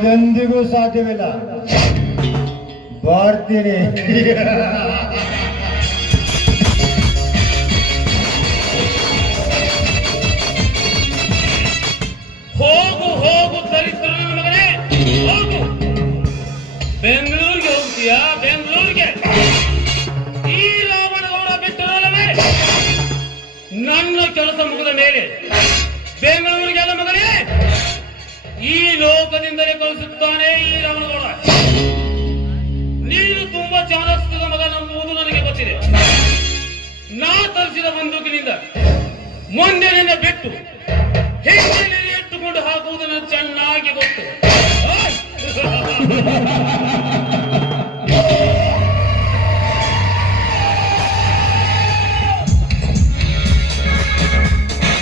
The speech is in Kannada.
ಅದೆಂದಿಗೂ ಸಾಧ್ಯವಿಲ್ಲ. ಬರ್ತೀನಿ. ಹೋಗು ಹೋಗು ದರಿದ್ರ ಮಗನೇ, ಹೋಗು. ಬೆಂಗಳೂರಿಗೆ ಹೋಗ್ತೀಯಾ? ಬೆಂಗಳೂರಿಗೆ ಈ ರಾಮನಗೌಡ ಬಿಟ್ಟರಲ್ಲವೇ ನನ್ನ ಕೆಲಸ ಮುಗಿದ ಮೇಲೆ ಬೆಂಗಳೂರಿಗೆಲ್ಲ ಮಗನೇ ಈ ಲೋಕದಿಂದಲೇ ಕಳಿಸುತ್ತಾನೆ ಈ ರಾಮನಗೌಡ. ನೀನು ತುಂಬಾ ಚಾಣಾಕ್ಷದ ಮಗ ನಂಬುವುದು ನನಗೆ ಗೊತ್ತಿದೆ. ನಾ ತರಿಸಿದ ಬಂದೂಕಿನಿಂದ ಮುಂದೆ ನಿನ್ನ ಬಿಟ್ಟು ಹಿಂದೆ ಇಟ್ಟುಕೊಂಡು ಹಾಕುವುದು ನನಗೆ ಚೆನ್ನಾಗಿ ಗೊತ್ತು.